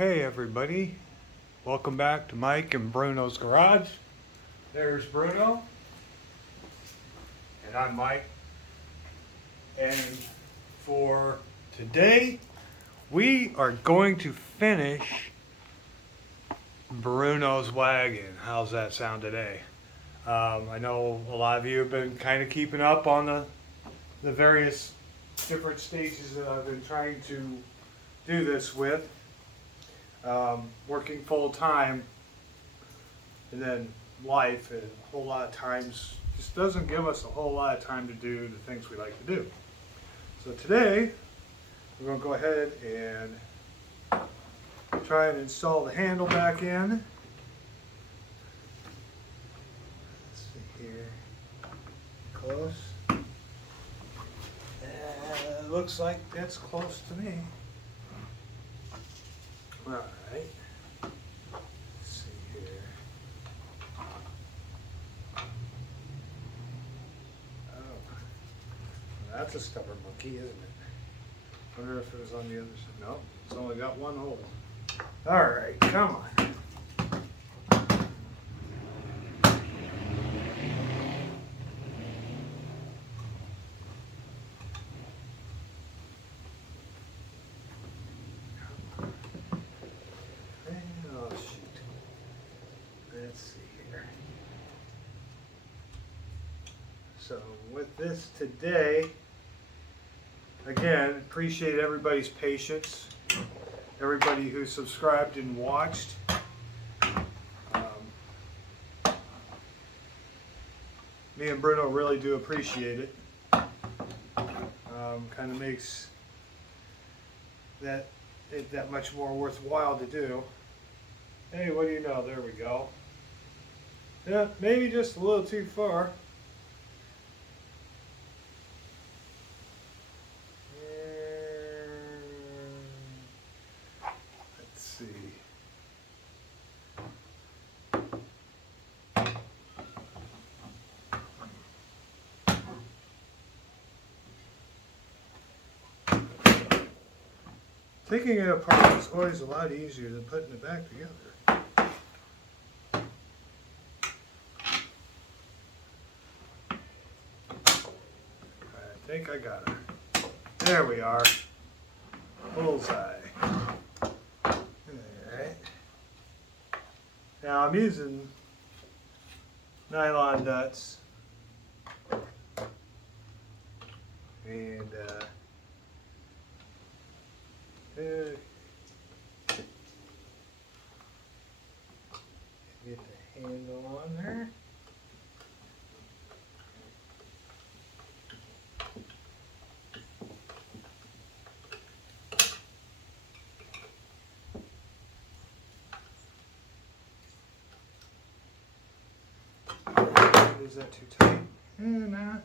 Okay, everybody, welcome back to Mike and Bruno's Garage. There's Bruno, and I'm Mike. And for today, we are going to finish Bruno's wagon. How's that sound today? I know a lot of you have been kind of keeping up on the various different stages that I've been trying to do this with. Working full time and then life, and a whole lot of times just doesn't give us a whole lot of time to do the things we like to do. So today we're going to go ahead and try and install the handle back in. Let's see here, close. Looks like that's close to me. All right, let's see here. Oh, that's a stubborn monkey, isn't it? Wonder if it was on the other side. No, it's only got one hole. All right, come on. Oh, shoot. Let's see here. So with this today, again, appreciate everybody's patience, everybody who subscribed and watched. Me and Bruno really do appreciate it. Kind of makes it that much more worthwhile to do. Hey, what do you know? There we go. Yeah, maybe just a little too far. Let's see. Taking it apart is always a lot easier than putting it back together. I think I got her. There we are. Bullseye. Alright. Now I'm using nylon nuts. And get the handle on there. Is that too tight? No.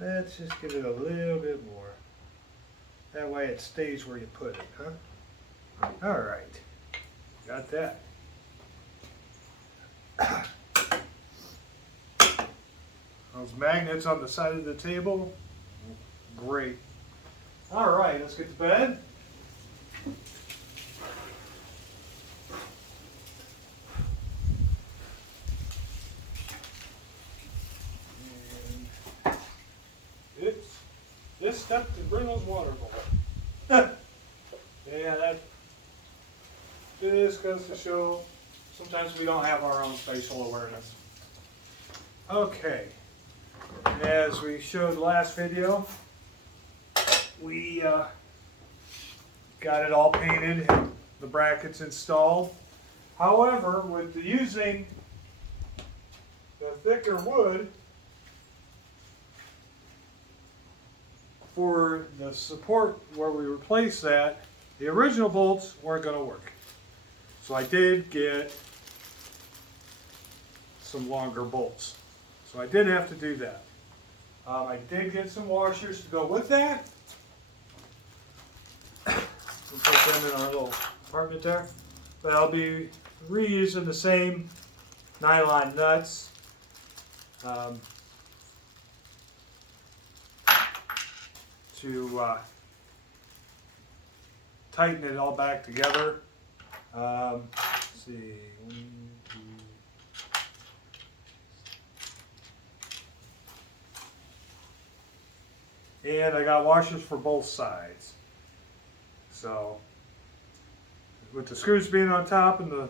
Let's just give it a little bit more. That way it stays where you put it, huh? All right, got that. Those magnets on the side of the table, great. All right, let's get to bed. This stepped in Bruno's water bowl. Yeah, that just goes to show sometimes we don't have our own spatial awareness. Okay, as we showed last video, we got it all painted and the brackets installed. However, with using the thicker wood for the support where we replaced that, the original bolts weren't going to work. So I did get some longer bolts. So I did have to do that. I did get some washers to go with that. We'll put them in our little compartment there. But I'll be reusing the same nylon nuts. To tighten it all back together. Let's see. 1, 2. And I got washers for both sides. So, with the screws being on top and the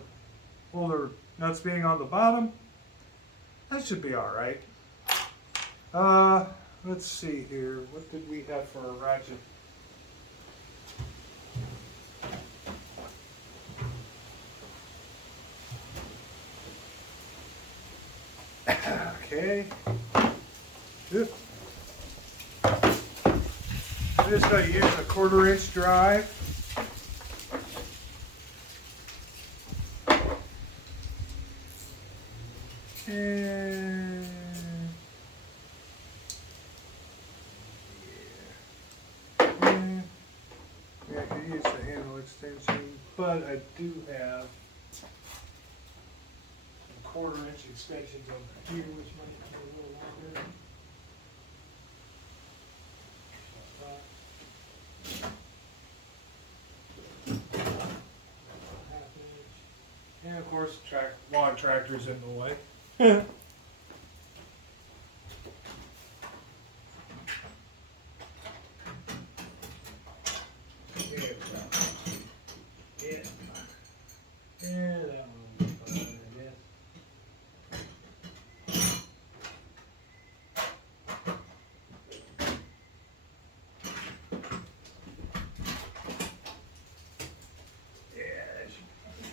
holder nuts being on the bottom, that should be all right. Let's see here. What did we have for a ratchet? Okay. Good. I'm just going to use a 1/4 inch drive. And yeah, I could use the handle extension, but I do have some 1/4 inch extensions over here, which might be a little longer. And of course, log tractor's in the way. There we go. Yeah. Yeah, that one will be fine, I guess. Yeah, that should be fine.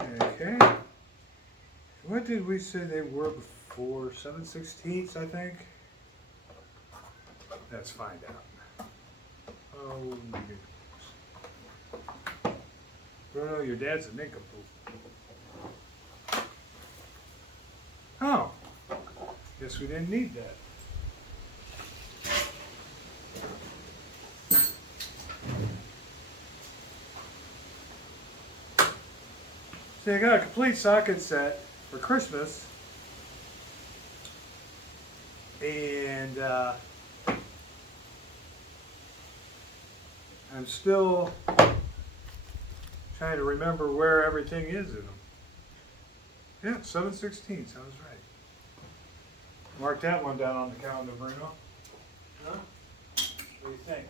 Yeah. Okay. What did we say they were before? 7/16, I think? Let's find out. Oh, my goodness. Bruno, your dad's a nincompoop. Oh. Guess we didn't need that. See, I got a complete socket set for Christmas. And I'm still trying to remember where everything is in them. Yeah, 7/16 sounds right. Mark that one down on the calendar, Bruno. Huh? What do you think?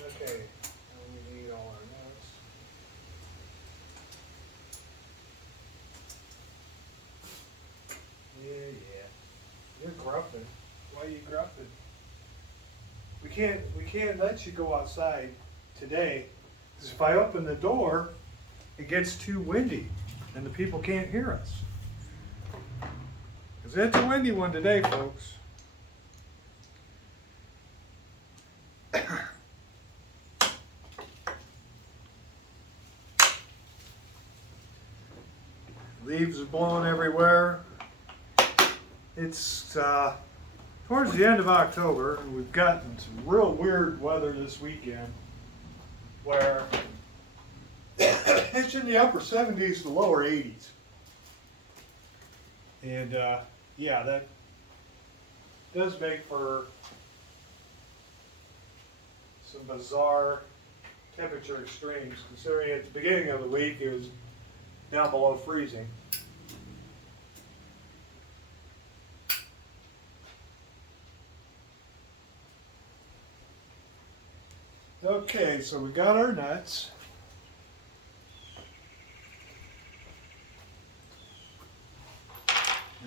Okay, now we need all our notes. Yeah. You're grumping. Why are you grumping? We can't let you go outside today, because if I open the door, it gets too windy and the people can't hear us. Because it's a windy one today, folks. Leaves are blowing everywhere. It's towards the end of October, and we've gotten some real weird weather this weekend where it's in the upper 70s to lower 80s. And yeah, that does make for some bizarre temperature extremes, considering at the beginning of the week it was down below freezing. Okay, so we got our nuts.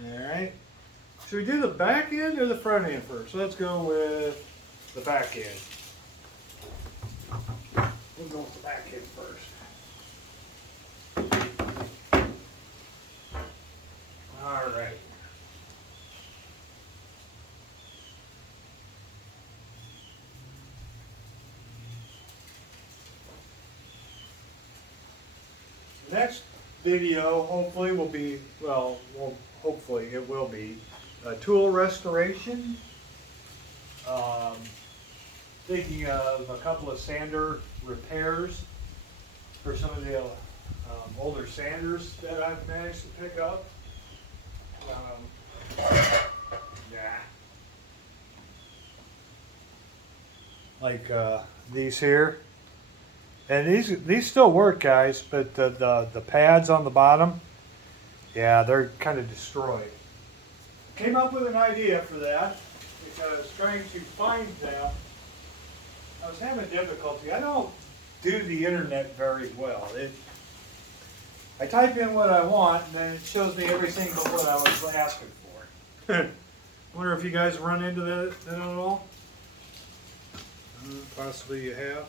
Alright. Should we do the back end or the front end first? Let's go with the back end. We'll go with the back end first. Alright. video hopefully will be, hopefully it will be a tool restoration. Thinking of a couple of sander repairs for some of the older sanders that I've managed to pick up. Like these here. And these still work, guys, but the pads on the bottom, yeah, they're kind of destroyed. Came up with an idea for that because I was trying to find them. I was having difficulty. I don't do the internet very well. I type in what I want, and then it shows me everything but what I was asking for. Wonder if you guys run into that at all? Possibly you have.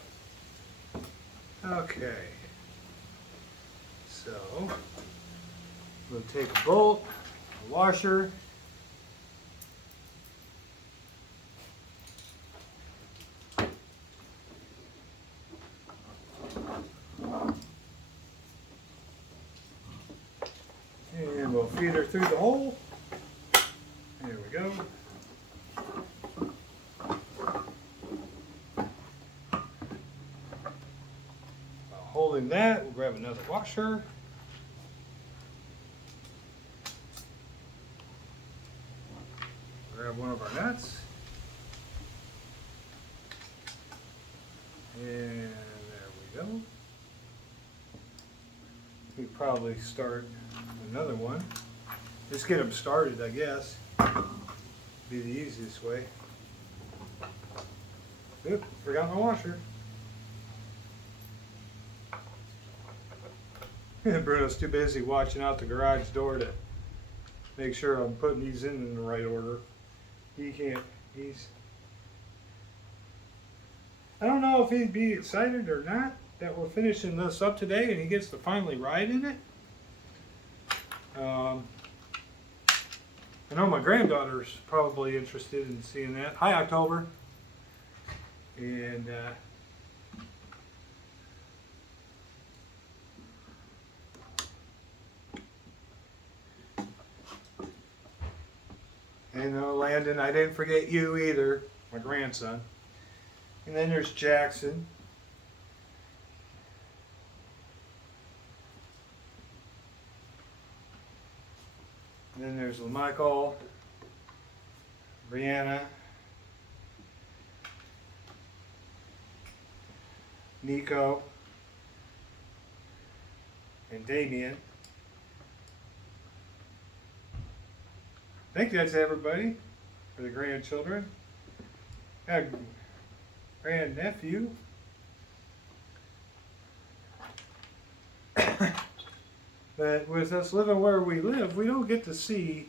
Okay. So, we'll take a bolt, a washer, and we'll feed her through the hole. There we go. While holding that, we'll grab another washer. Grab one of our nuts. And there we go. We probably start another one. Just get them started, I guess. Be the easiest way. Oop, forgot my washer. Bruno's too busy watching out the garage door to make sure I'm putting these in the right order. He can't, I don't know if he'd be excited or not that we're finishing this up today and he gets to finally ride in it. I know my granddaughter's probably interested in seeing that. Hi, October. And Landon, I didn't forget you either, my grandson. And then there's Jackson. And then there's LaMichael, Brianna, Nico, and Damien. I think that's everybody for the grandchildren. Got a grandnephew. But with us living where we live, we don't get to see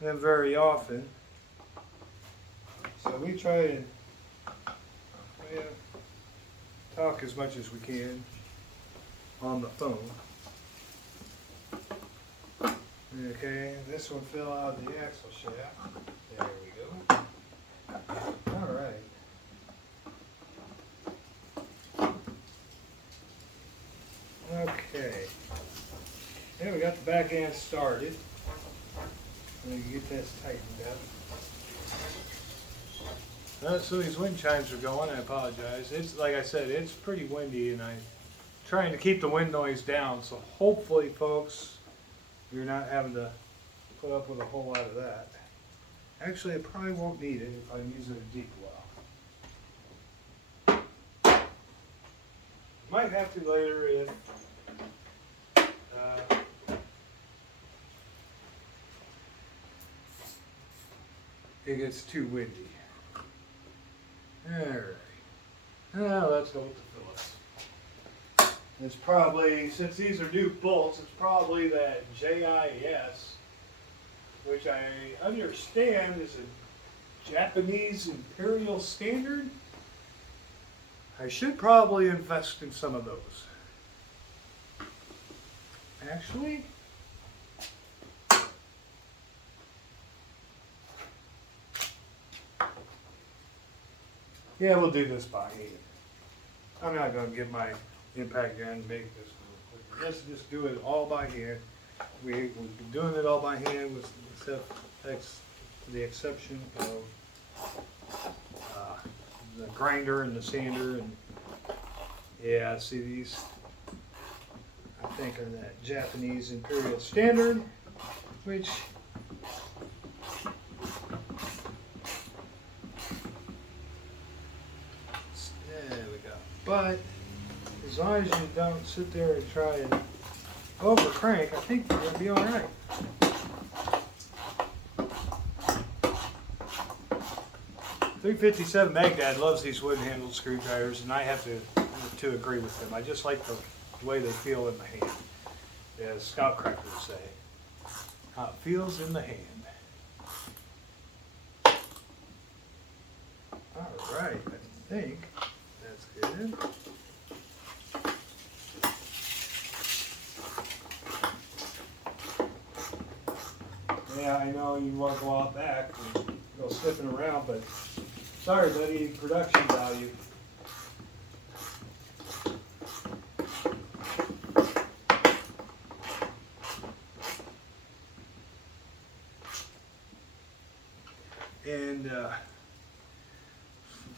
them very often. So we try to talk as much as we can on the phone. Okay, this one fell out of the axle shaft. There we go. All right. Okay. Yeah, we got the back end started. Let me get this tightened up. So these wind chimes are going. I apologize. It's like I said, it's pretty windy, and I'm trying to keep the wind noise down. So hopefully, folks, you're not having to put up with a whole lot of that. Actually, I probably won't need it if I'm using a deep well. Might have to later if it gets too windy. Alright. Now let's go with the Phillips. It's probably, since these are new bolts, it's probably that JIS, which I understand is a Japanese imperial standard. I should probably invest in some of those. Actually, yeah, we'll do this by hand. I'm not going to get my impact gun and make this a little quicker. let's just do it all by hand. We've been doing it all by hand with the exception of the grinder and the sander. And yeah, see, these I think are that Japanese Imperial Standard, which there we go. But as long as you don't sit there and try and over crank, I think you're gonna be all right. .357 Baghdad loves these wooden handled screwdrivers, and I have to agree with them. I just like the way they feel in the hand, as Scout Cracker would say. How it feels in the hand. All right, I think that's good. Yeah, I know you want to go out back and go sniffing around, but sorry, buddy, production value. And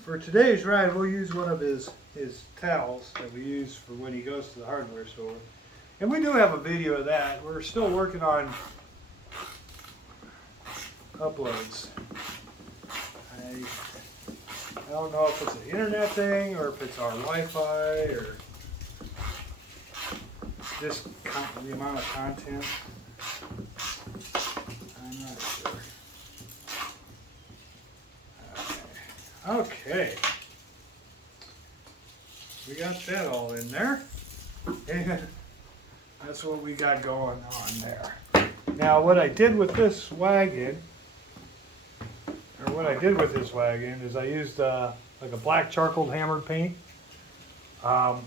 for today's ride, we'll use one of his towels that we use for when he goes to the hardware store. And we do have a video of that. We're still working on uploads. I don't know if it's an internet thing or if it's our Wi-Fi or just the amount of content. I'm not sure. Okay. We got that all in there. And that's what we got going on there. Now what I did with this wagon, is I used like a black charcoal hammered paint. I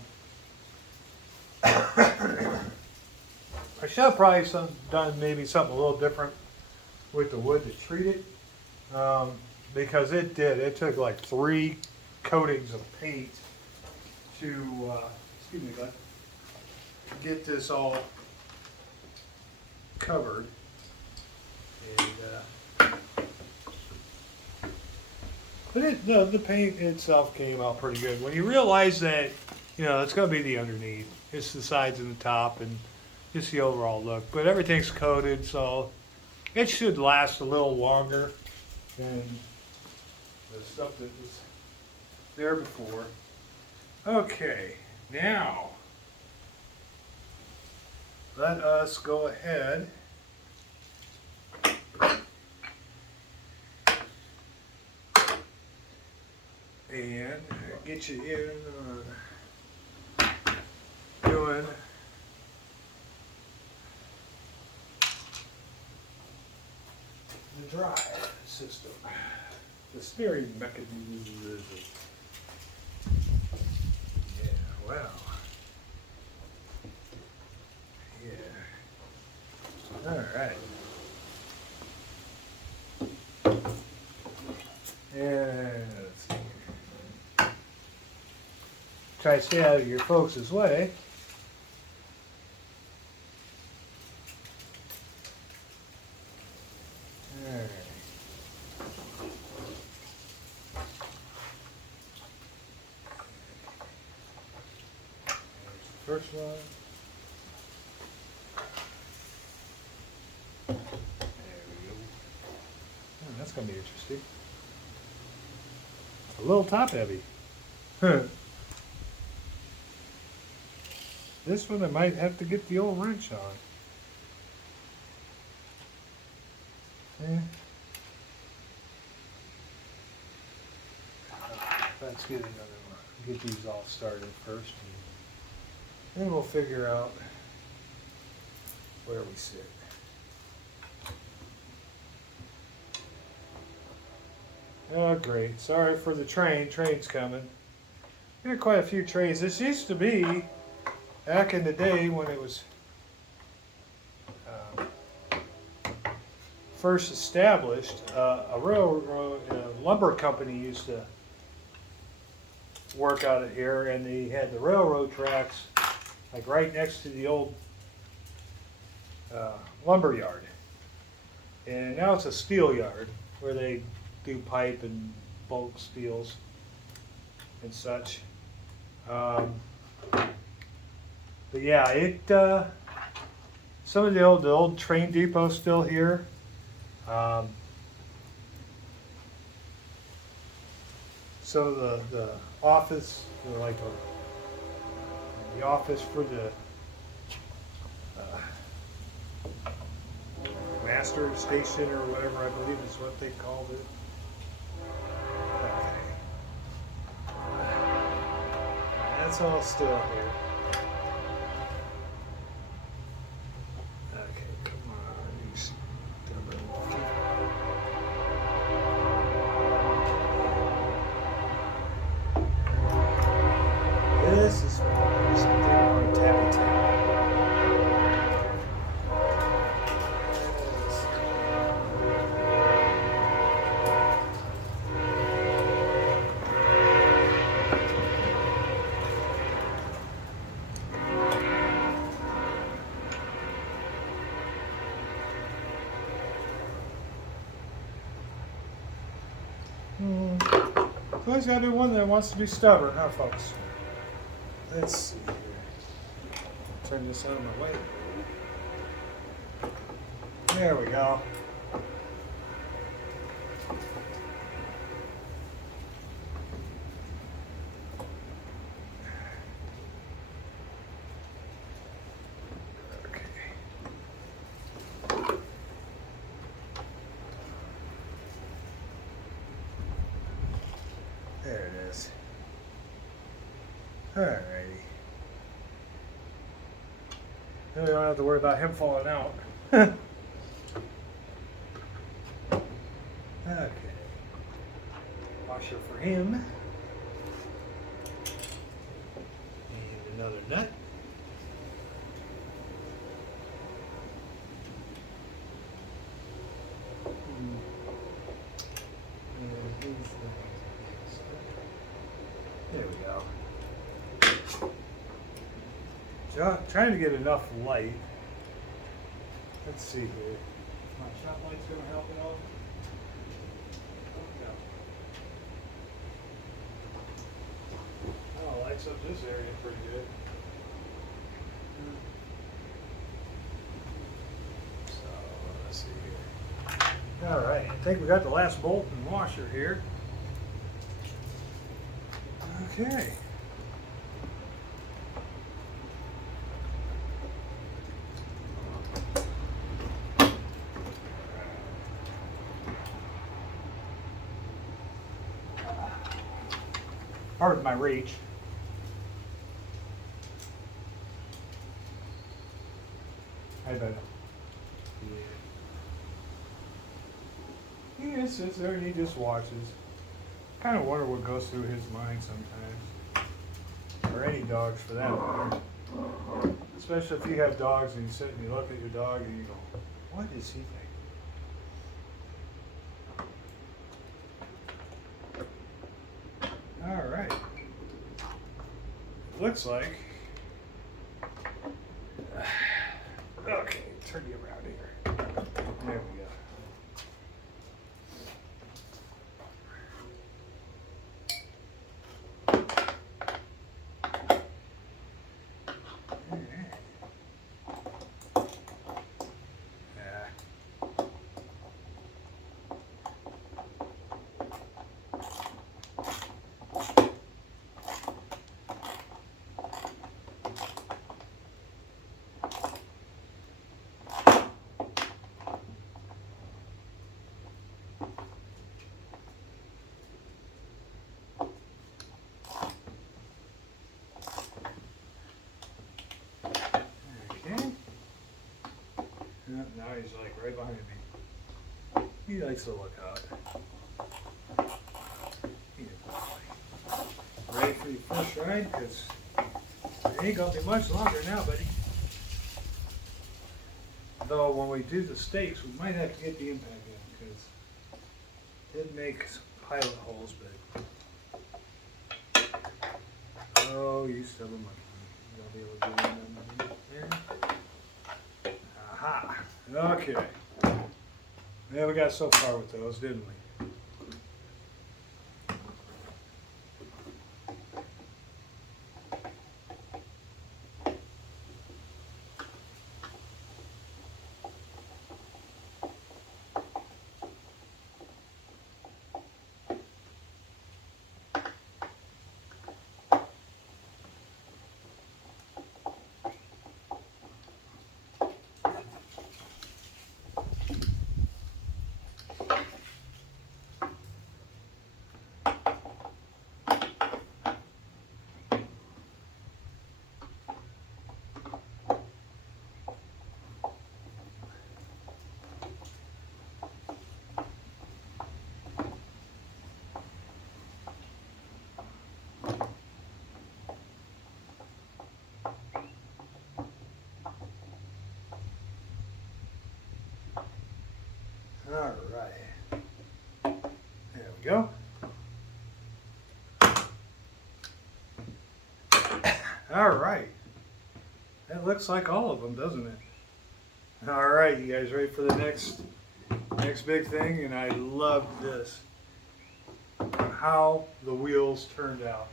should have probably done maybe something a little different with the wood to treat it, because it took like 3 coatings of paint to excuse me, Glenn, get this all covered. And but the paint itself came out pretty good. When you realize that, it's going to be the underneath, it's the sides and the top, and just the overall look. But everything's coated, so it should last a little longer than the stuff that was there before. Okay, now let us go ahead and get you in doing the drive system, the steering mechanism. Yeah, wow. Yeah. All right. And let's see here. Try to stay out of your folks' way. All right. There's the first one. There we go. Oh, that's going to be interesting. A little top heavy. This one I might have to get the old wrench on. Yeah. Let's get another one. Get these all started first, and then we'll figure out where we sit. Oh, great. Sorry for the train. Train's coming. There are quite a few trains. This used to be, back in the day when it was first established, a railroad, a lumber company used to work out of here, and they had the railroad tracks like right next to the old lumber yard. And now it's a steel yard where they do pipe and bulk steels and such. But yeah, some of the old train depot's still here. So the office, like the office for the master station or whatever, I believe is what they called it. Okay. That's all still here. Okay, come on, you stubborn monkey. This is something on Tappy Tap. Always gotta be one that wants to be stubborn, huh, folks? Let's see here. Turn this out of my way. There we go. There it is. Alrighty. Now we don't have to worry about him falling out. Okay. Washer for him. And another nut. There we go. So, trying to get enough light. Let's see here. My shot light's going to help at all? No. Oh, lights up this area pretty good. So, let's see here. All right, I think we got the last bolt and washer here. Okay. Pardon my reach. I bet. Yeah. He just sits there and he just watches. Kind of wonder what goes through his mind sometimes, or any dogs for that matter. Especially if you have dogs and you sit and you look at your dog and you go, "What is he thinking?" All right. Looks like. Okay, turn you around here. There we go. Now he's like right behind me. He likes to look out. Ready for your first ride? Because it ain't going to be much longer now, buddy. Though when we do the stakes, we might have to get the impact in because it did make some pilot holes, but oh, you stubborn monkey. You I'll be able to get in there. Aha. Okay. Yeah, we got so far with those, didn't we? All right. There we go. All right. That looks like all of them, doesn't it? All right, you guys ready for the next big thing? And I love this. How the wheels turned out.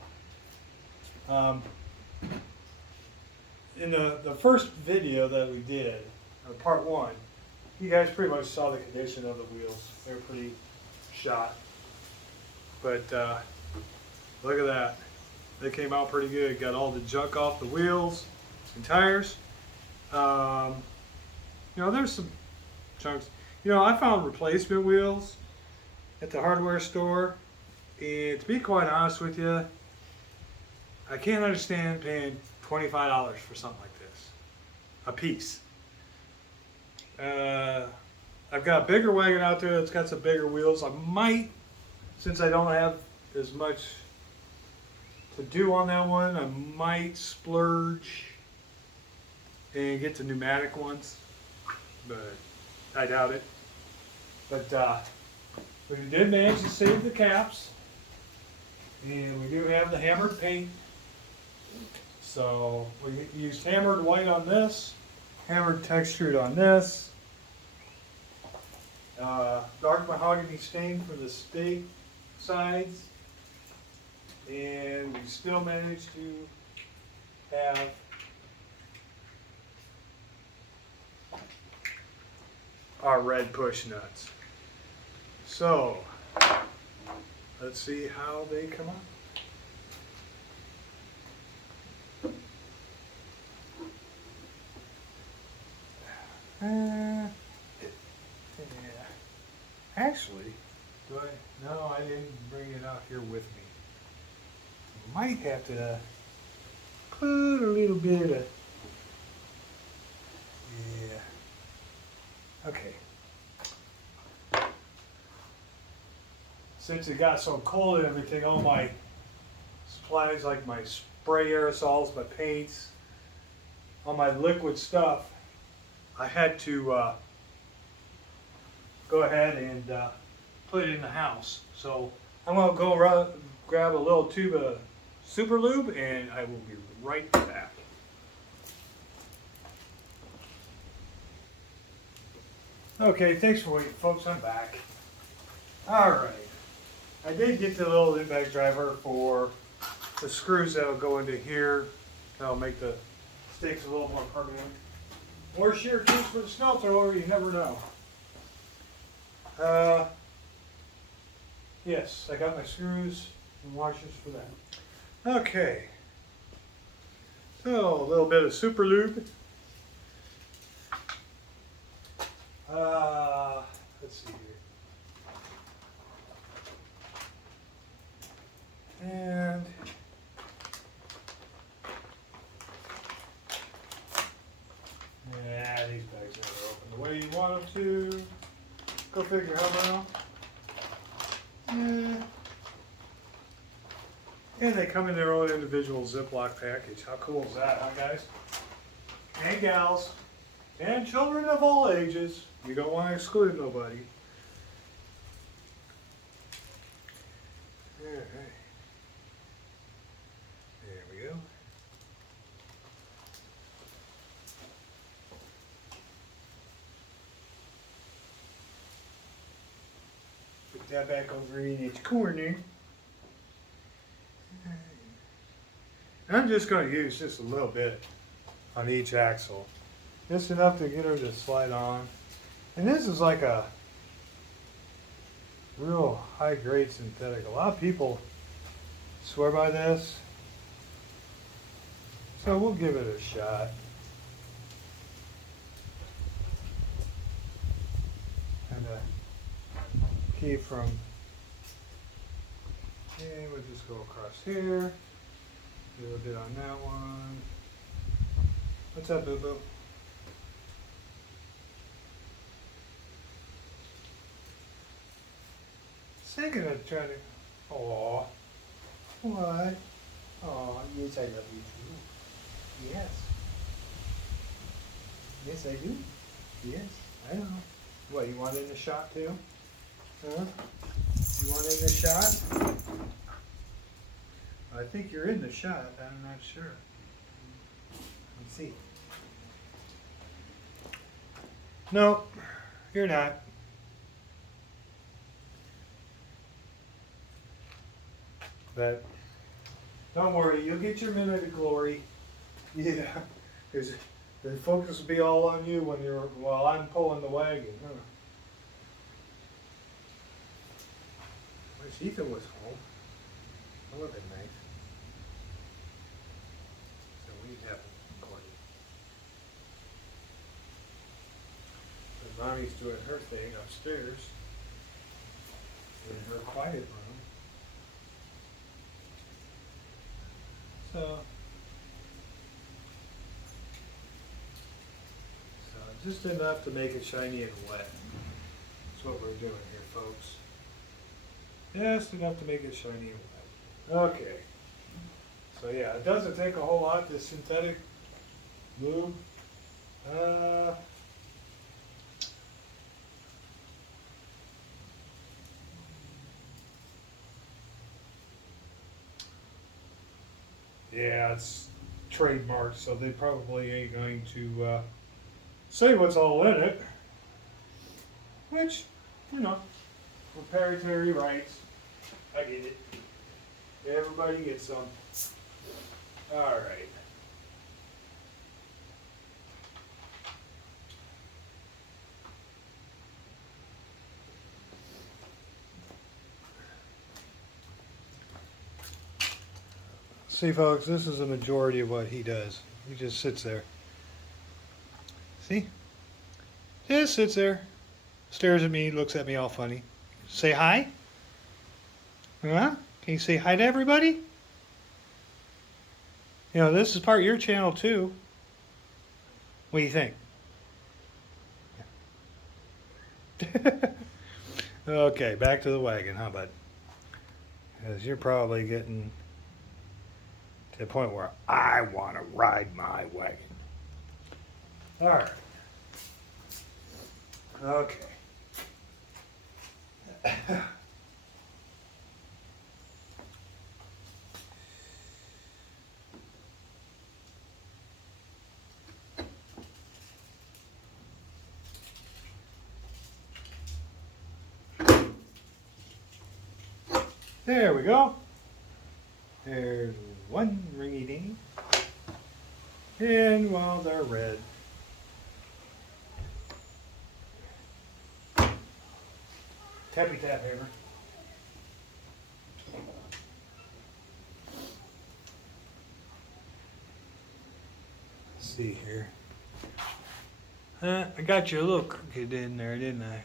In the first video that we did, or part one, you guys pretty much saw the condition of the wheels. They're pretty shot. But look at that. They came out pretty good. Got all the junk off the wheels and tires. You know, there's some chunks. You know, I found replacement wheels at the hardware store. And to be quite honest with you, I can't understand paying $25 for something like this. A piece. I've got a bigger wagon out there that's got some bigger wheels. I might, since I don't have as much to do on that one, I might splurge and get the pneumatic ones, but I doubt it. But we did manage to save the caps, and we do have the hammered paint. So we used hammered white on this, hammered textured on this, dark mahogany stain for the stake sides, and we still managed to have our red push nuts. So let's see how they come out. Yeah. Actually, no, I didn't bring it out here with me. Might have to put a little bit of, yeah. Okay. Since it got so cold and everything, all my supplies, like my spray aerosols, my paints, all my liquid stuff, I had to go ahead and put it in the house. So I'm going to go grab a little tube of super lube, and I will be right back. Okay, thanks for waiting, folks. I'm back. All right. I did get the little impact driver for the screws that'll go into here. That'll make the stakes a little more permanent. Or shear keys for the snow thrower, you never know. Yes, I got my screws and washers for that. Okay. So, a little bit of super lube. Let's see here. And yeah, these bags never open the way you want them to. Go figure, huh, Bruno? And they come in their own individual Ziploc package. How cool is that, huh, guys? And gals. And children of all ages. You don't want to exclude nobody. All right. There we go. that back over in its corner. I'm just going to use just a little bit on each axle. Just enough to get her to slide on. And this is like a real high grade synthetic. A lot of people swear by this. So we'll give it a shot. And keep from, and we'll just go across here. A little bit on that one. What's up, Boo Boo? Thinking of trying to. Aw. What? Aw, yes, I love you too. Yes. Yes, I do. Yes, I know. What, you want in the shot too? Huh? You want in the shot? I think you're in the shot. I'm not sure. Let's see. No, you're not. But don't worry, you'll get your minute of glory. Yeah, because the focus will be all on you while I'm pulling the wagon. Huh? Wish Ethan was home. That would have been nice. So we'd have recorded. But Mommy's doing her thing upstairs in her quiet room. So just enough to make it shiny and wet. That's what we're doing here, folks. Just enough to make it shiny and wet. Okay. So yeah, it doesn't take a whole lot, this synthetic lube. Yeah, it's trademarked, so they probably ain't going to say what's all in it. Which, you know, proprietary rights. I get it. Everybody gets some. All right. See, folks, this is the majority of what he does. He just sits there. See? Just sits there, stares at me, looks at me all funny. Say hi? Huh? Can you say hi to everybody? You know, this is part of your channel too. What do you think? Okay, back to the wagon, huh, bud? Because you're probably getting to the point where I want to ride my wagon. All right. Okay. There we go. There's one ringy ding. And while they're red. Tappy tap hammer. Let's see here. I got you a little crooked in there, didn't I?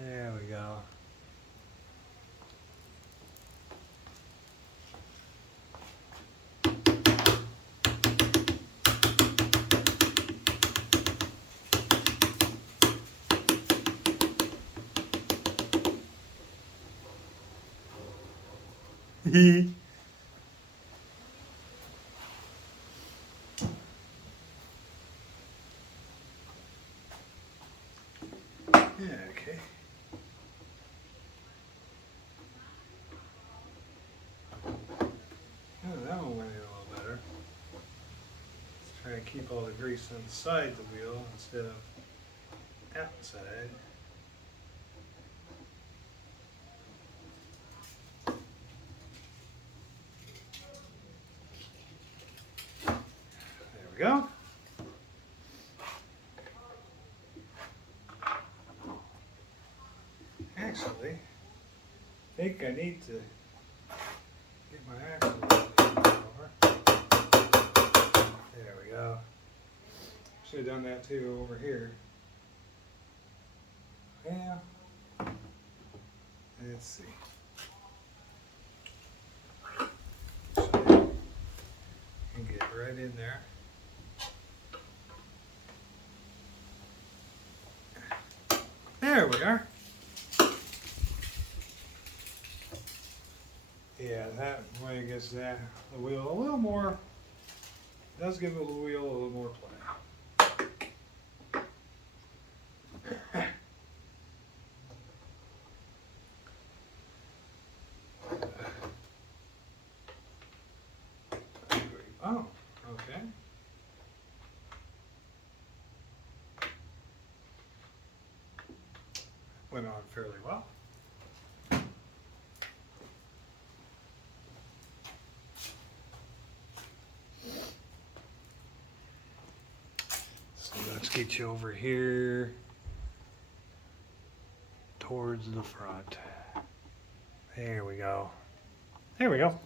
There we go. Okay. Oh, that one went in a little better. Let's try and keep all the grease inside the wheel instead of outside. go. Actually, I think I need to get my axle over. There we go. Should have done that too over here. Yeah. Let's see. So you can get right in there. There we are. Yeah, that way gets that the wheel a little more. Does give the wheel a little more play. Oh, okay. Went on fairly well. So let's get you over here towards the front. There we go. There we go.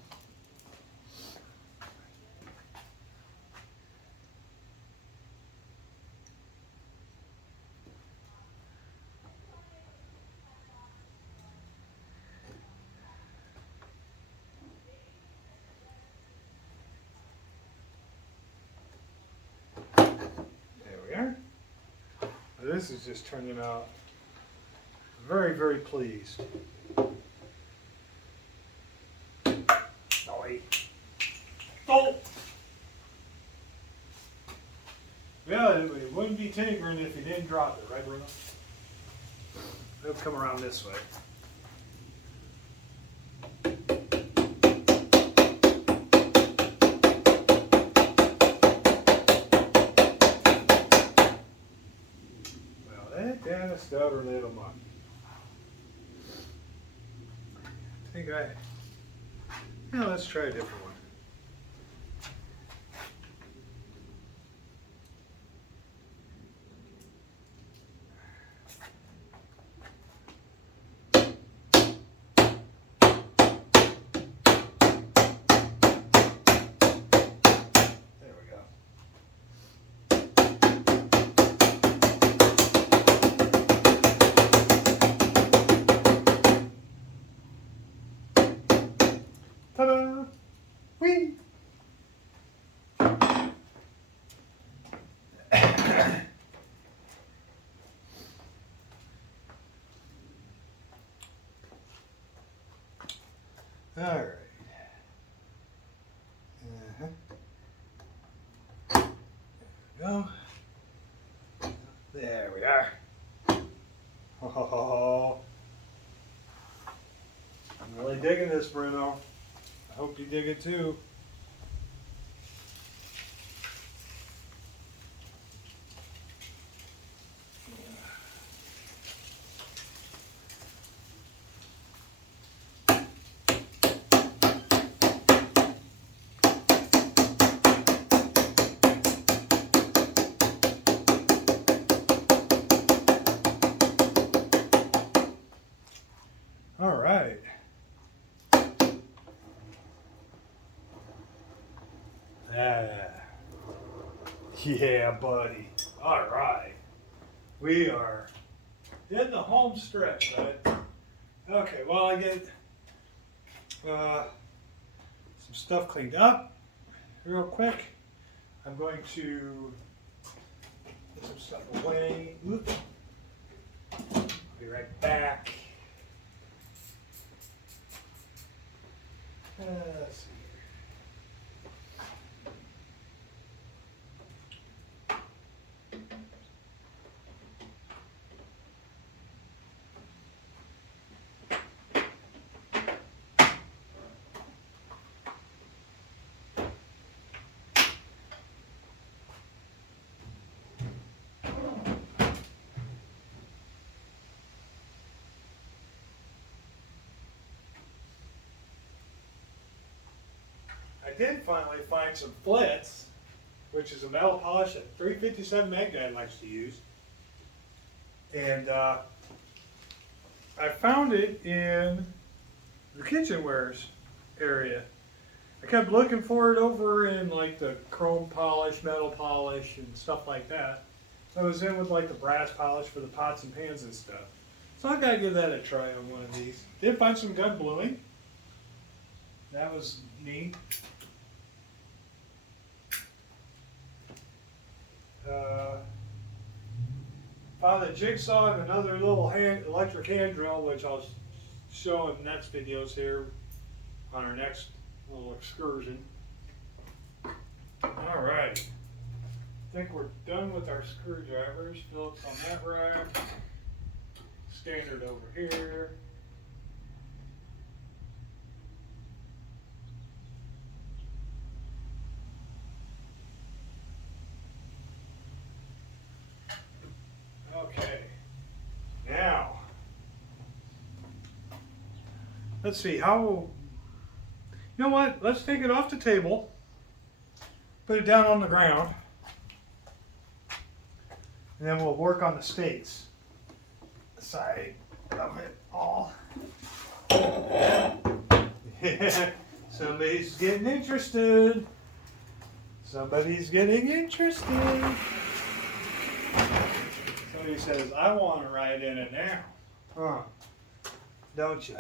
This is just turning out very, very pleased. Oh! Yeah, it wouldn't be tinkering if you didn't drop it, right, Bruno? Let's come around this way. That a stubborn little monkey. Yeah, let's try a different one. There we go. Ta-da! Whee! All right. There we go. There we are. Oh, I'm really digging this, Bruno. I hope you dig it too. All right. Yeah, buddy. All right. We are in the home stretch, right? Okay, well, I get some stuff cleaned up real quick. I'm going to get some stuff away. Oops. I'll be right back. Let's see. I did finally find some flits which is a metal polish that 357 Magnet likes to use. And I found it in the kitchenwares area. I kept looking for it over in like the chrome polish, metal polish, and stuff like that. I was in with like the brass polish for the pots and pans and stuff. So I gotta give that a try on one of these. Did find some gun bluing. That was neat. Found a jigsaw and another little electric hand drill, which I'll show in the next videos here on our next little excursion. All right. I think we're done with our screwdrivers. Phillips on that rack. Standard over here. Okay. Now, let's see how. You know what? Let's take it off the table. Put it down on the ground. And then we'll work on the stakes. The side of it all. Yeah, somebody's getting interested. Somebody's getting interested. Somebody says, I want to ride in it now. Huh. Don't you?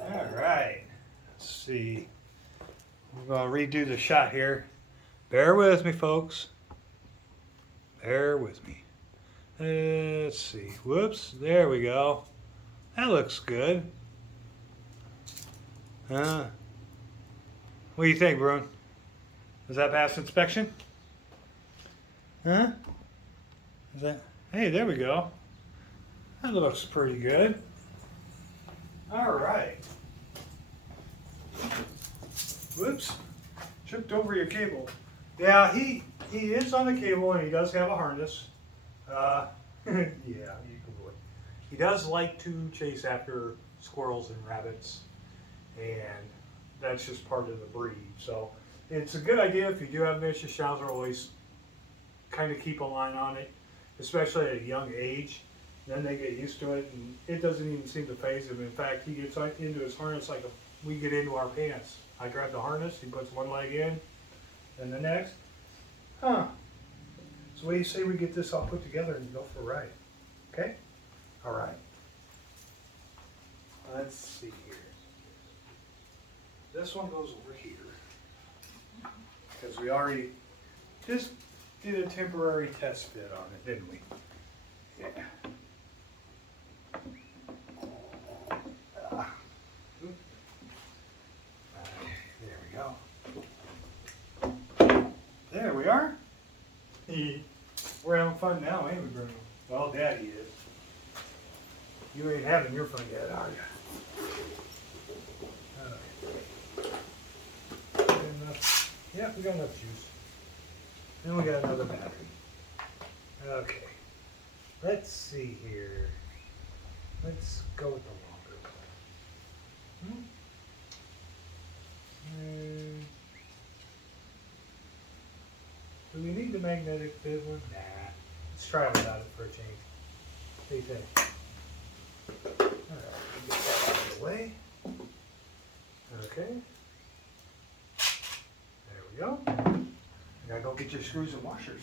All right. Let's see. We're going to redo the shot here. Bear with me, folks. Bear with me. Let's see. Whoops. There we go. That looks good. What do you think, Bruno? Does that pass inspection? Huh? Is that? Hey, there we go. That looks pretty good. All right. Whoops. Tripped over your cable. Yeah, he is on the cable and he does have a harness. Yeah, you can believe. He does like to chase after squirrels and rabbits, and that's just part of the breed. So it's a good idea if you do have vicious Schnauzer, always kind of keep a line on it, especially at a young age. Then they get used to it, and it doesn't even seem to faze him. In fact, he gets into his harness like we get into our pants. I grab the harness, he puts one leg in, and the next. Huh. So what do you say we get this all put together and go for a ride? Okay? All right. Let's see here. This one goes over here. Because we already just did a temporary test fit on it, didn't we? Yeah. There we go. There we are. We're having fun now, ain't we, Bruno? Well, Daddy is. You ain't having your fun yet, are you? Enough. Yeah, we got enough juice. Then we got another battery. Okay. Let's see here. Let's go with the longer one. Do we need the magnetic bit one? Nah. Let's try without it for a change. What do you think? Alright, get that out of the way. Okay. There we go. You gotta go get your screws and washers.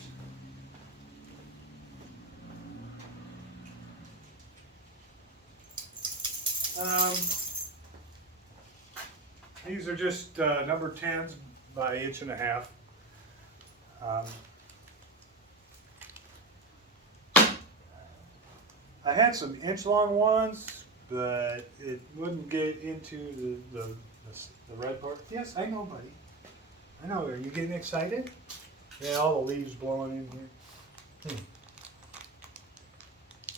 These are just number 10s by 1.5 inches. I had some inch-long ones, but it wouldn't get into the red part. Yes, I know, buddy. I know. Are you getting excited? Yeah, all the leaves blowing in here.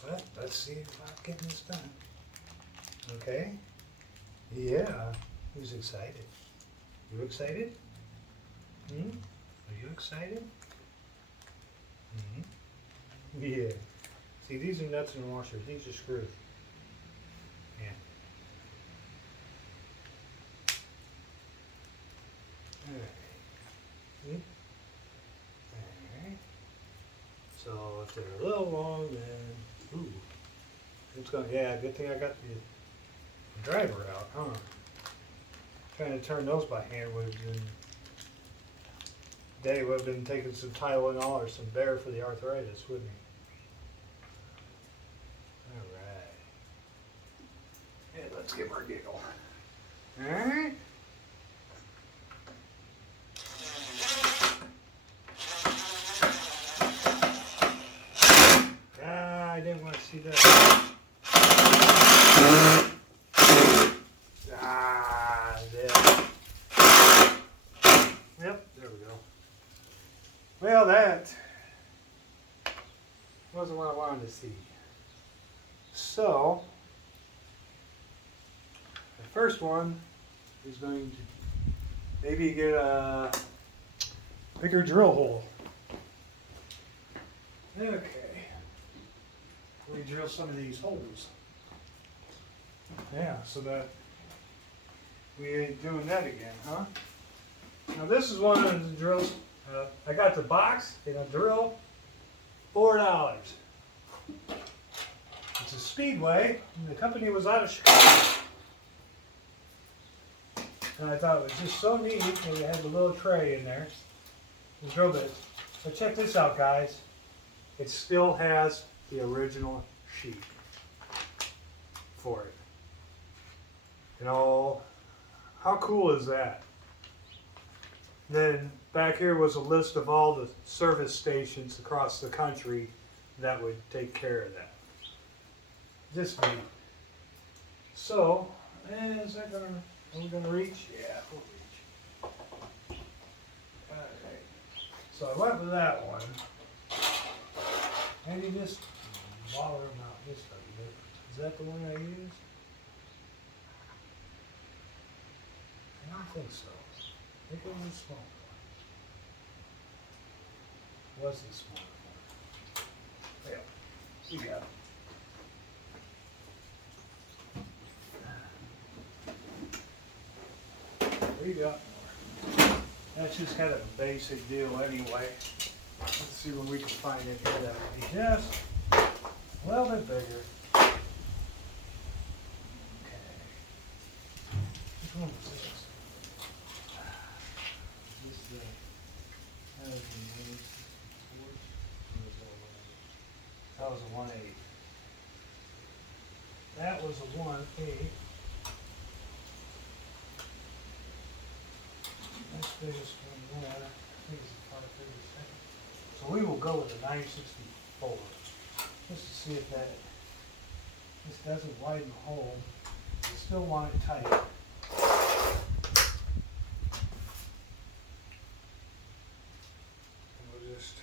Well, let's see about getting this done. Okay. Yeah. Who's excited? You excited? Are you excited? Yeah. See, these are nuts and washers. These are screws. Yeah. All right. See? Alright. So if they're a little long, then, ooh, it's gonna, yeah, good thing I got the driver out, huh? Trying to turn those by hand would have been, Dave would have been taking some Tylenol or some Bear for the arthritis, wouldn't he? Alright. Yeah, let's give her a giggle. Alright. I didn't want to see that. There. Yep, there we go. Well, that wasn't what I wanted to see. So, the first one is going to maybe get a bigger drill hole. Okay. Let me drill some of these holes. Yeah, so that we ain't doing that again, huh? Now this is one of the drills. I got the box and a drill, $4. It's a Speedway, and the company was out of Chicago. And I thought it was just so neat, and it had the little tray in there, the drill bits. But check this out, guys. It still has the original sheet for it. You know, how cool is that? Then back here was a list of all the service stations across the country that would take care of that. Just neat. So, is that gonna, are we gonna reach? Yeah, we'll reach. Alright. So I went with that one. Maybe just waller them out just a bit. Is that the one I used? I don't think so. I think it was a small one. Was the small one? Yeah, we got it. We got more. That's just kind of a basic deal anyway. Let's see what we can find in here that would be just a little bit bigger. Okay. Which one was this? This is the, that was a 1/8. That was a 1/8. This biggest one there, I think it's a 5/32. So we will go with the 964, just to see if that, this doesn't widen the hole. We still want it tight. And we'll just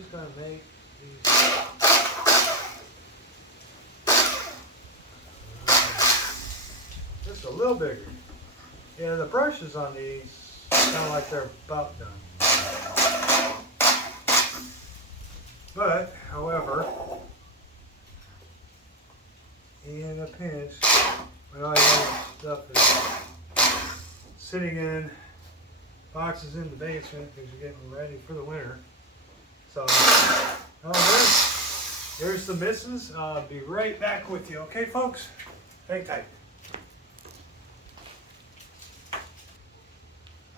just going to make these just a little bigger. Yeah, the brushes on these sound like they're about done. But, however, in a pinch, when all your stuff is sitting in boxes in the basement because you're getting ready for the winter. So, there's the missus. I'll be right back with you. Okay, folks? Hang tight.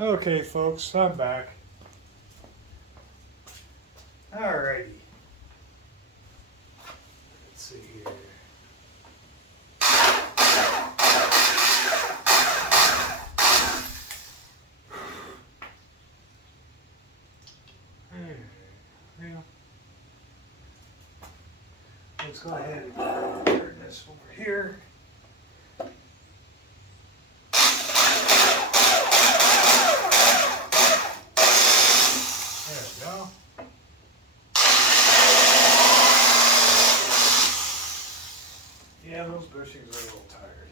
Okay, folks, I'm back. Alrighty. Let's see here. Let's go ahead and turn this over here. There we go. Yeah, those bushings are a little tired.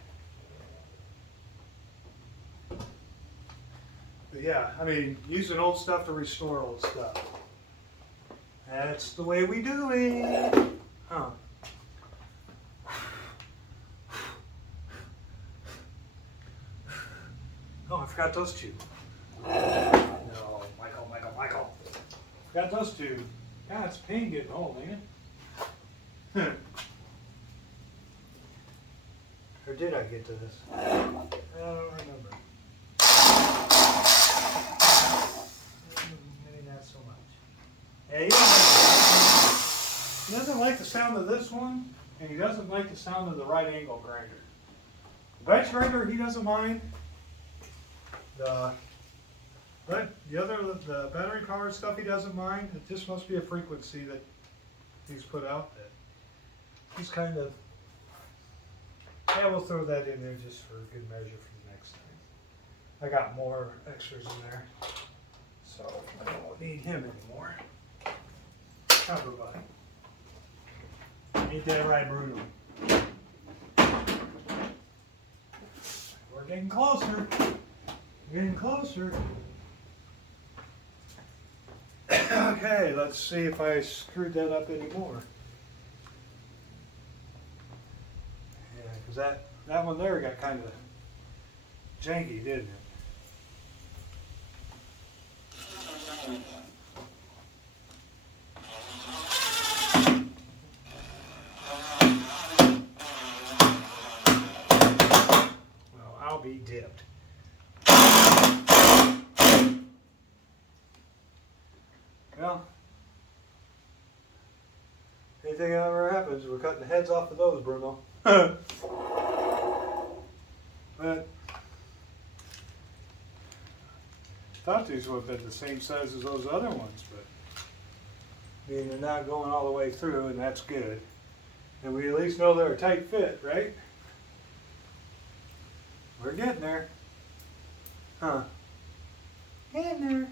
But yeah, I mean, using old stuff to restore old stuff. That's the way we do it. Huh. Oh, I forgot those two. No, Michael. Forgot those two. God, it's a pain getting old, ain't it? Or did I get to this? I don't remember. Maybe not so much. Yeah, he doesn't like the sound of this one, and he doesn't like the sound of the right angle grinder. The bench grinder, he doesn't mind. The battery powered stuff, he doesn't mind. It just must be a frequency that he's put out that he's kind of. Yeah, we'll throw that in there just for good measure for the next time. I got more extras in there, so I don't need him anymore. Cover body. Ain't that right, Bruno? We're getting closer. Getting closer. Okay, let's see if I screwed that up anymore. Yeah, because that one there got kind of janky, didn't it? Well, I'll be dipped. Well, anything ever happens, we're cutting the heads off of those, Bruno. But thought these would have been the same size as those other ones, but I mean, they're not going all the way through, and that's good. And we at least know they're a tight fit, right? We're getting there. Huh. Getting there.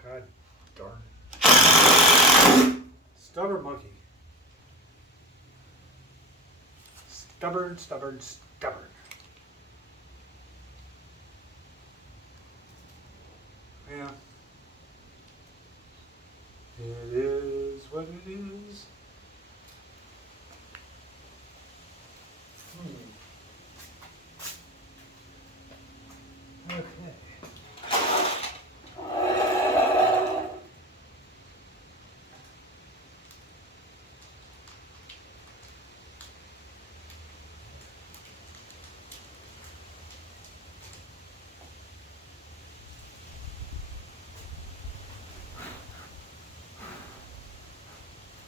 God darn it. Stubborn monkey. Stubborn. Yeah. It is what it is. Okay.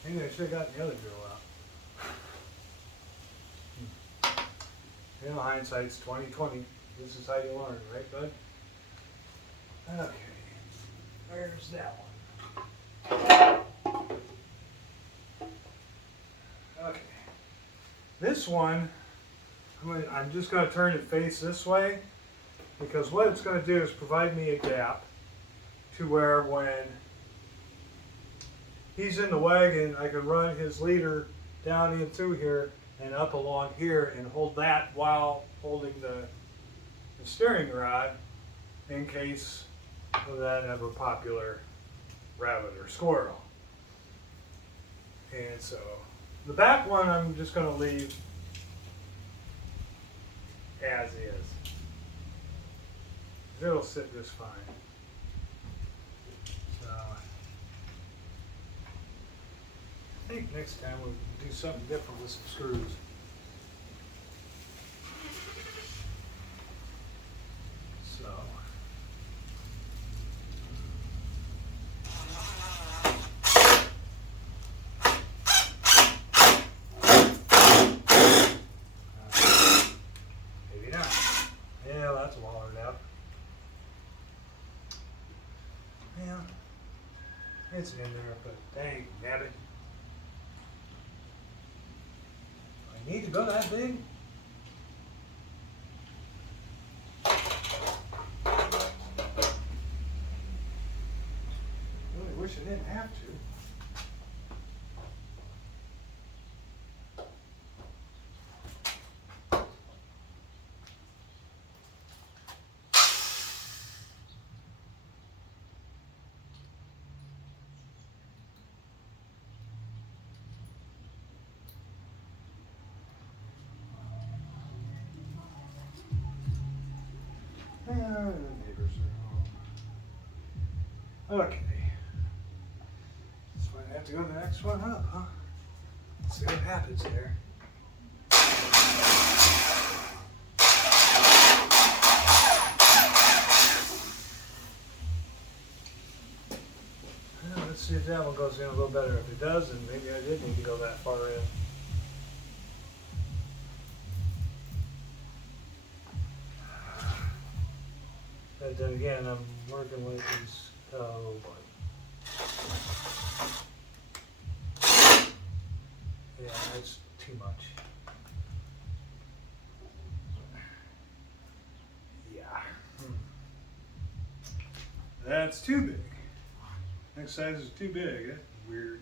Maybe I should have gotten the other drill out. You know, hindsight's 20/20. This is how you learn, right, bud? Okay. There's that one. Okay. This one, I'm just going to turn it face this way, because what it's going to do is provide me a gap to where when he's in the wagon, I can run his leader down in through here and up along here and hold that while holding the steering rod in case of that ever popular rabbit or squirrel. And so the back one I'm just going to leave as is. It'll sit just fine. So I think next time we'll do something different with some screws. So maybe not. Yeah, that's wallered out. Yeah, it's in there, but dang, nabbit. I need to go that big? Really wish I didn't have to. Okay. So I have to go to the next one up, huh? Let's see what happens there. Well, let's see if that one goes in a little better. If it does, then maybe I did need to go that far in. But then again, I'm working with these, oh boy. Yeah, that's too much. Yeah. That's too big. Next size is too big. That's weird.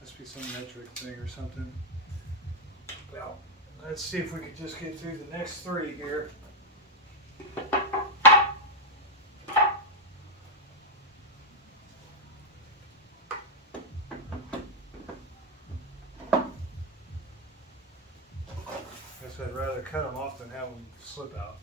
Must be some metric thing or something. Well, let's see if we could just get through the next three here. Guess I'd rather cut them off than have them slip out.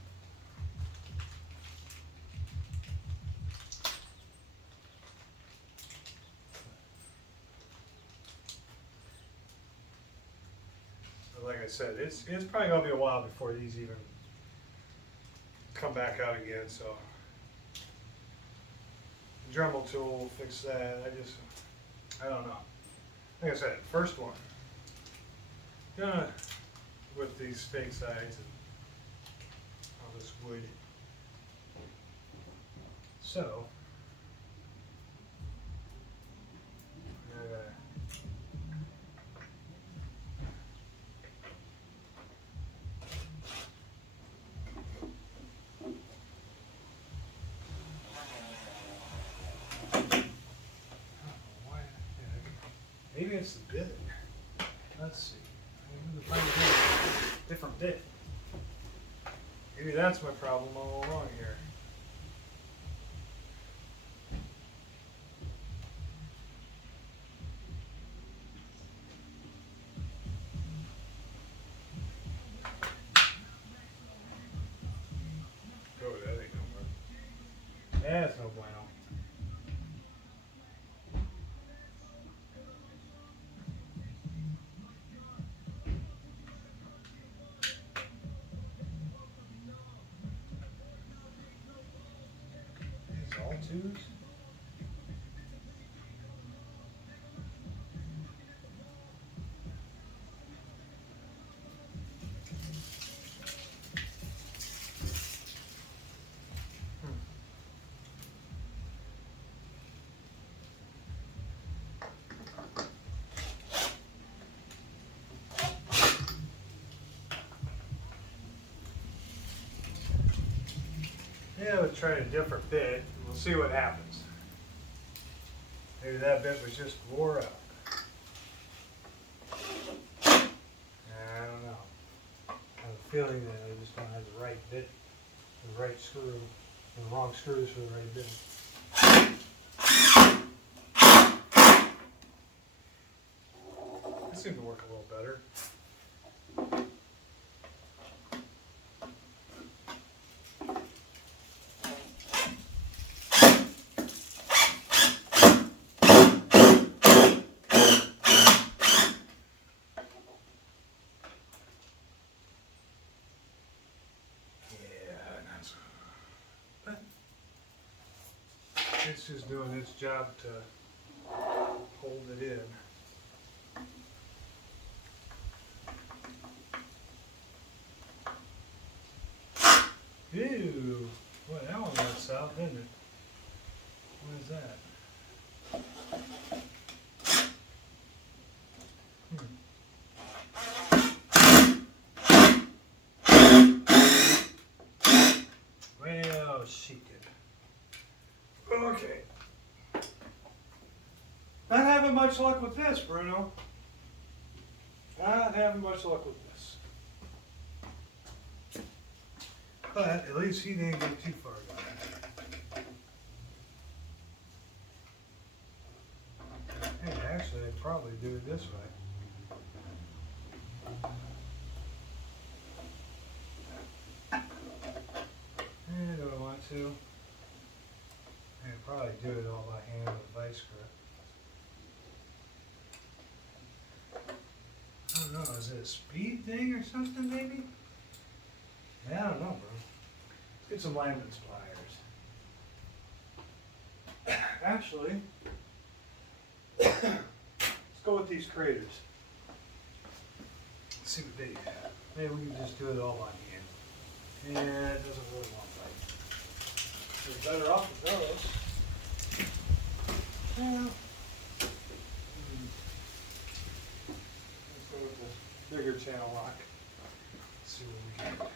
But like I said, it's probably going to be a while before these even come back out again, so the Dremel tool will fix that. I don't know. Like I said, first one. Gonna with these fake sides and all this wood. So, maybe it's the bit. Let's see. I'm going to find a different bit. Maybe that's my problem all along here. Oh, that ain't no more. That's no bueno. All twos? Yeah, we'll try a different bit and we'll see what happens. Maybe that bit was just wore out. I don't know. I have a feeling that I just don't have the right bit, the right screw, or the wrong screws for the right bit. That seemed to work a little better. It's just doing its job to hold it in. Ew! Boy, that one went south, didn't it? What is that? Well, she did. Okay. Not having much luck with this, Bruno. Not having much luck with this. But at least he didn't get too far down. Hey, actually, I'd probably do it this way. Do I want to? And probably do it all by hand with a vice grip. I don't know, is it a speed thing or something maybe? Yeah, I don't know, bro. Let's get some Landman's pliers. Actually, let's go with these craters. Let's see what they have. Maybe we can just do it all by hand. Yeah, it doesn't really want to fight. We're better off with those. Yeah. Let's go with the bigger channel lock. Let's see what we get.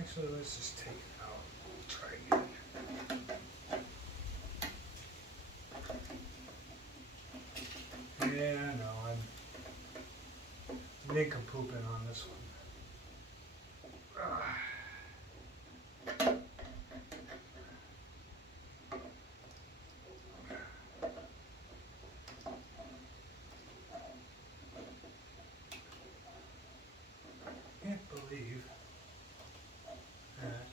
Actually, let's just take it out. Try again. Yeah, no, I'm nincompooping on this one. Can't believe that.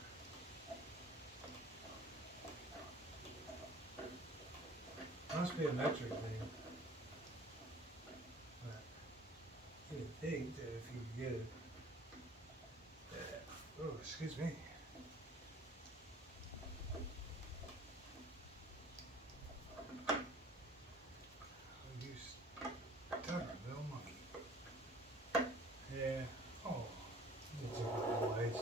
Must be a metric thing. But you'd think that if you could get it. Oh, excuse me. You stubborn little monkey. Yeah. Oh, these are the lights.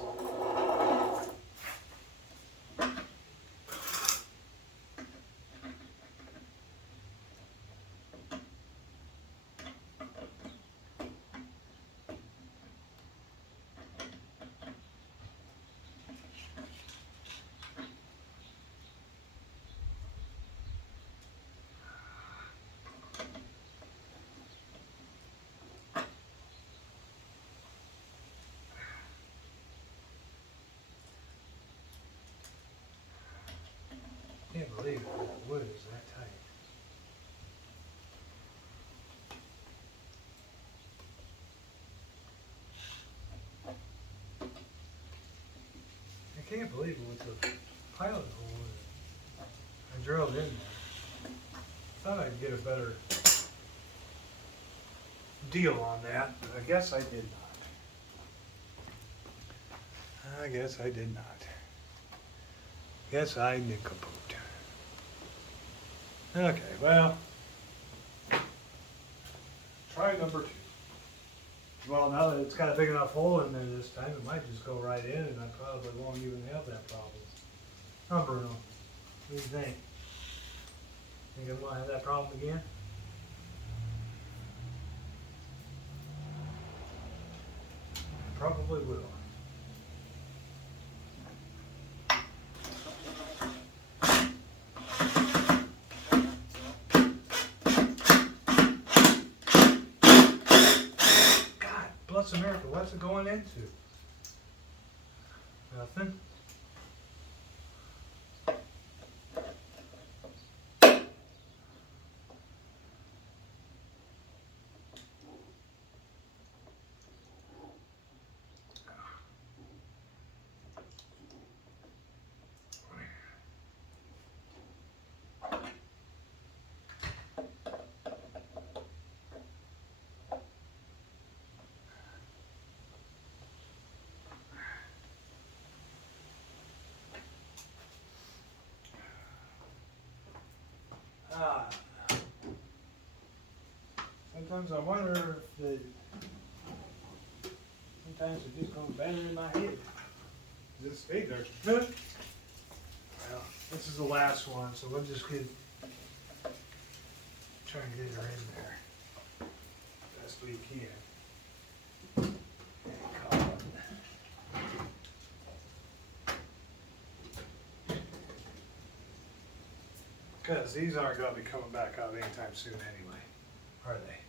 Can't believe that wood is that tight. I can't believe it with the pilot hole that I drilled in there. Thought I'd get a better deal on that, but I guess I did not. I guess I did not. Guess I nincompooped. Okay, well, try number 2. Well, now that it's got a big enough hole in there this time, it might just go right in and I probably won't even have that problem. Huh, Bruno? What do you think? Think I'm going to have that problem again? Probably will. Bless America, what's it going into? Nothing. Sometimes I wonder if sometimes it just goes bang in my head. Just stay there. Well, this is the last one, so we'll just try and get her in there best we can. Because these aren't going to be coming back out anytime soon anyway, are they?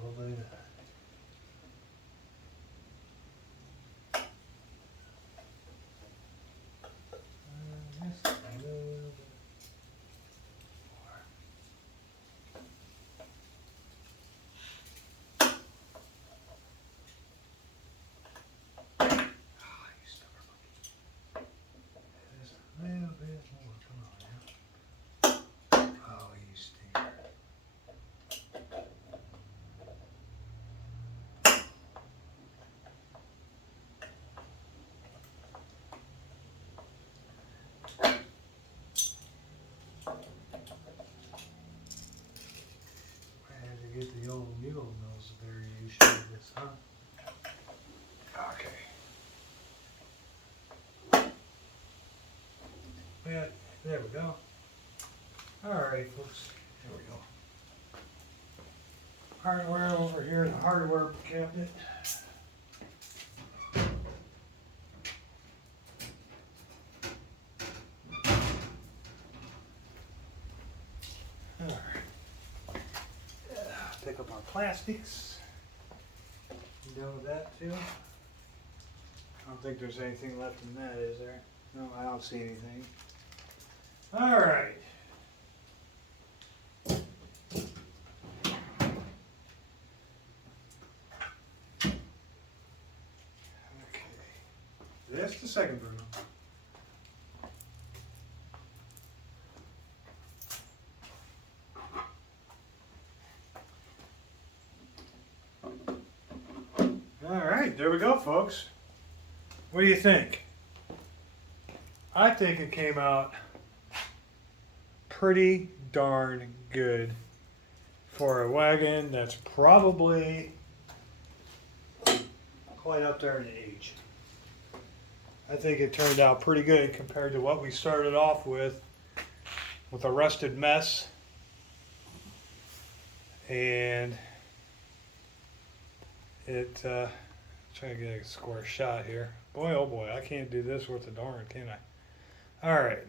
Probably not. Just a little bit more. Ah, you stubborn monkey. Just a little bit more. Come on now. Oh, you stinker. I had to get the old mule nose variation of this, huh? Okay. Yeah, there we go. Alright, folks. There we go. Hardware over here in the hardware cabinet. Alright. Pick up our plastics. You done with that too? I don't think there's anything left in that, is there? No, I don't see anything. Alright. Okay. Just a second, Bruno. Alright, there we go, folks. What do you think? I think it came out pretty darn good for a wagon that's probably quite up there in age. I think it turned out pretty good compared to what we started off with a rusted mess. And it, trying to get a square shot here. Boy, oh boy, I can't do this worth a darn, can I? Alright.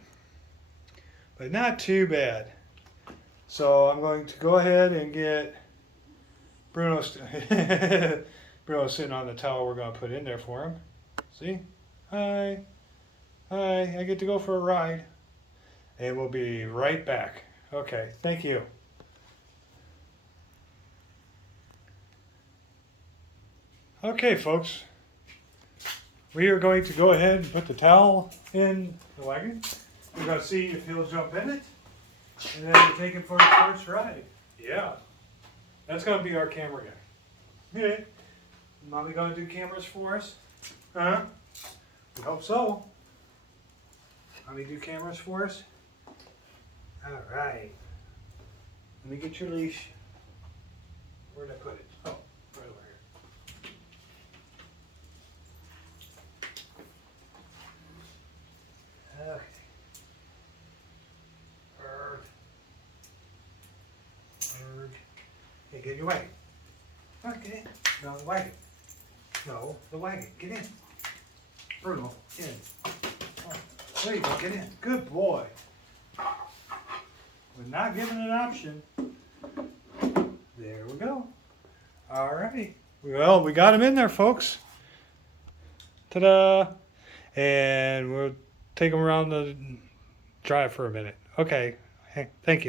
But not too bad. So I'm going to go ahead and get Bruno. Bruno's sitting on the towel we're going to put in there for him. See? Hi. Hi. I get to go for a ride. And we'll be right back. Okay. Thank you. Okay, folks. We are going to go ahead and put the towel in the wagon. We're going to see if he'll jump in it. And then we'll take him for his first ride. Yeah. That's going to be our camera guy. Yeah. Mommy going to do cameras for us? Huh? We hope so. Mommy do cameras for us? Alright. Let me get your leash. Where'd I put it? Oh, right over here. Okay. Bird. Hey, get in your wagon. Oh, get in. No, the wagon. No, the wagon. Get in. Bruno, get in. Oh, there you go. Get in. Good boy. We're not given an option. There we go. All right. Well, we got him in there, folks. Ta-da. And we'll take him around the drive for a minute. Okay. Hey, thank you.